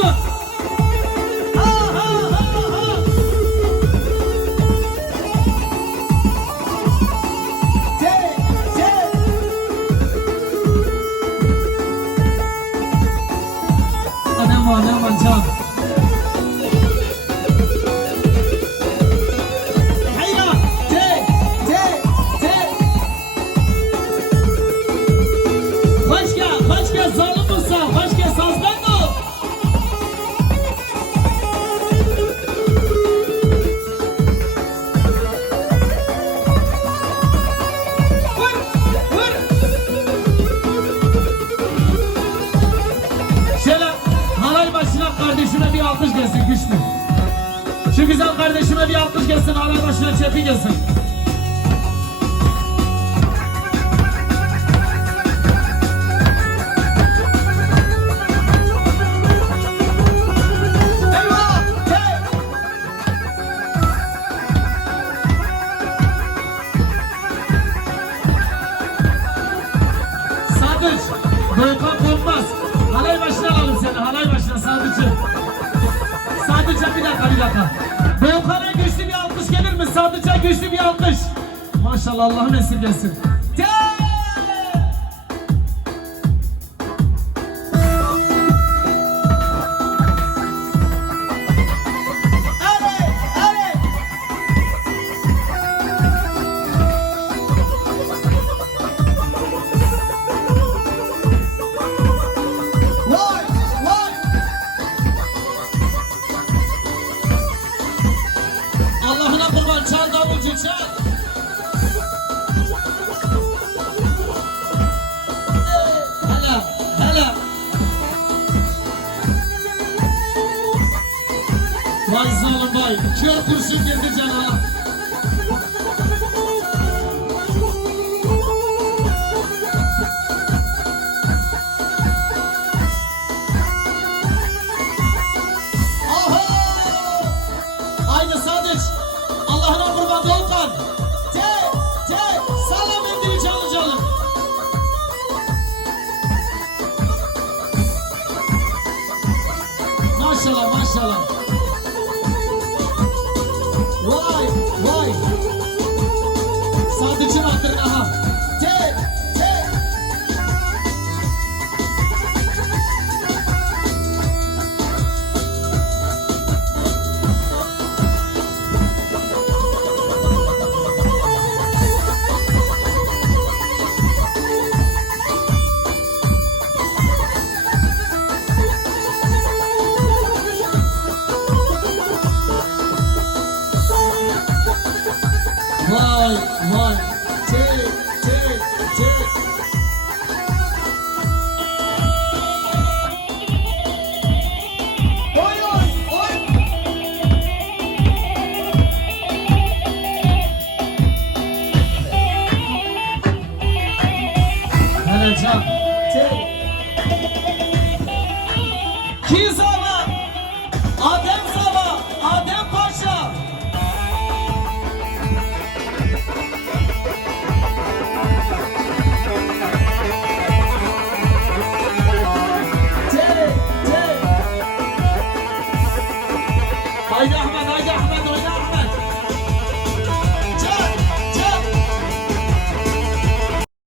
olsun. Ha ha ha ha. Aman can. Hayya, te. Başka zalim Musa, başka sazdan mı? Vur. Şöyle halay başına kardeşime bir alkış gelsin güçlü. Şu güzel kardeşime bir alkış gelsin, halay başına çepi gelsin. Sadıç, Doğukan korkmaz. Halay başına alalım seni, halay başına Sadıç'ı. Sadıç'a bir dakika. Doğukan'a güçlü bir alkış gelir mi? Sadıç'a güçlü bir alkış. Maşallah, Allah'ın esirgesin. Allah'ına kurban, çal davulcu çal. Hele. Vay zalim vay, kör kurşun girdi canına. Aynı Sadıç, Allah'ına kurban Doğukan. Salla mendili canlı. Maşallah. Vay. Sadıç'ın hatırına ha. Vay. Oy. Hele can. Kiza